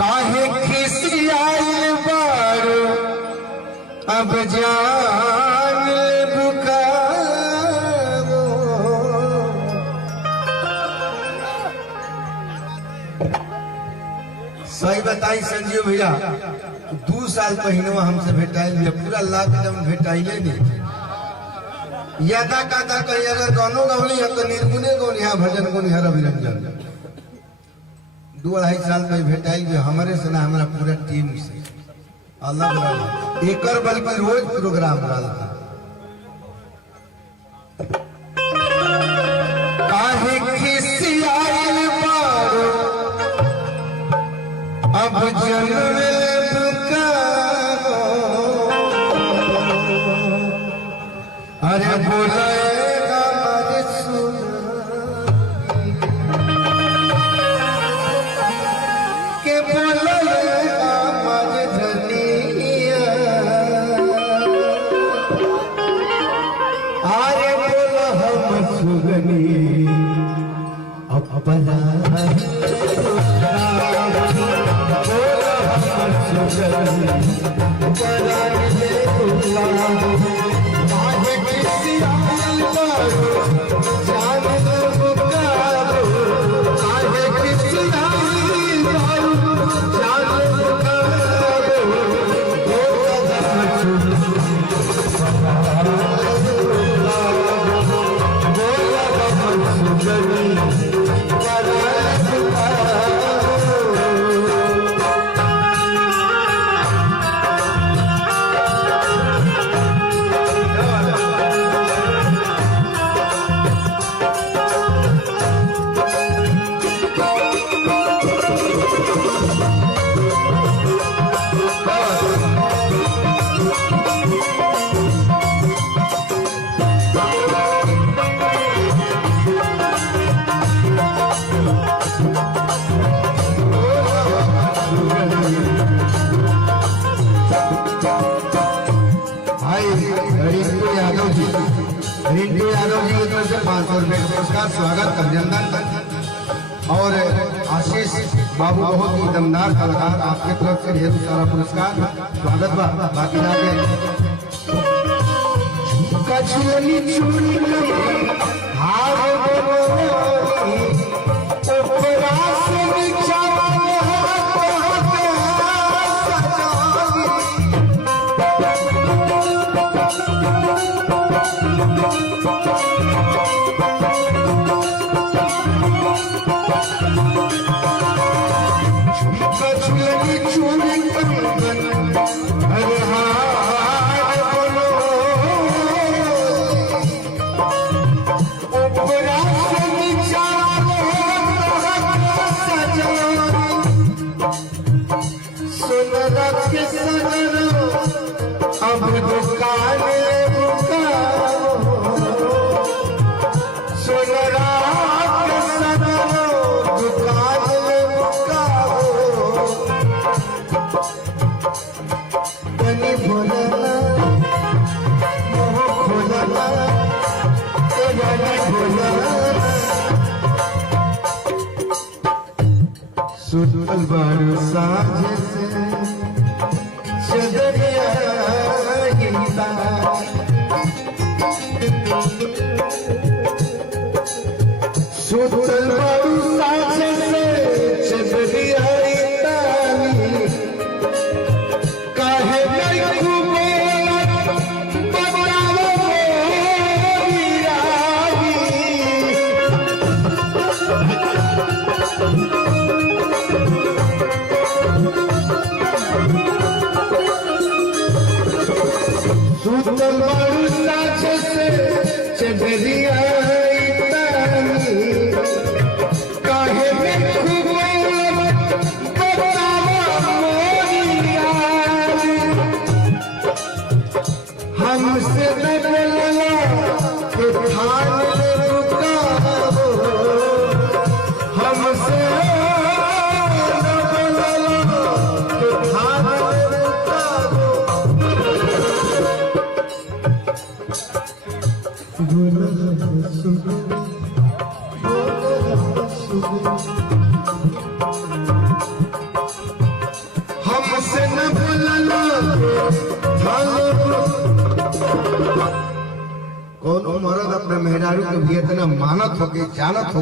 काहे खिसियाइल बारो अब जान ले बुकारो। सही बताई संजीव भैया, 2 साल पहले हमसे भेटाइल भी पूरा लॉकडाउन भेटाइले नहीं। यादा कादा कहीं अगर गानों गौली है तो निर्गुणे गौली है, भजन गौली है रविरंजन। 2-2.5 साल में भेटाइल भी हमारे से ना हमारा पूरा टीम से अलग अलग एकर बल्कि रोज प्रोग्राम रहा था। काहे खिसियाइल बारो अब जन्म अरे बोलेगा मर के बोलेगा मर धनिया। अरे बोला हम सुगनी अपना बोला हम सुगनी रिंटू यादव जी की तरफ से 500 रुपए का पुरस्कार, स्वागत अभिनंदन। और आशीष बाबू बहुत ही दमदार कलाकार, आपके तरफ से ढेर सारा पुरस्कार, स्वागत बा। बाकी जाके कछुली चुनी हार अब दुकान सोनरा के सगरो दुकान बुकाओ। तनी बोलना मोह खोलना तनी बोलना सुतल बारू साँझ से चदरिया सुतल बारू साँझ से चदरिया काहे नहीं खूबेला बताओ सुतल बारू साँझ से चदरिया काहे में खूबेला बताओ हमसे न बोलना कि ठान ले रुकाओ। हमसे न बोलना कि ठान ले रुकाओ। बोला ऐसे न बोललो कौन मर्द अपने मेहरारू के भी इतना मानत हो के जानत हो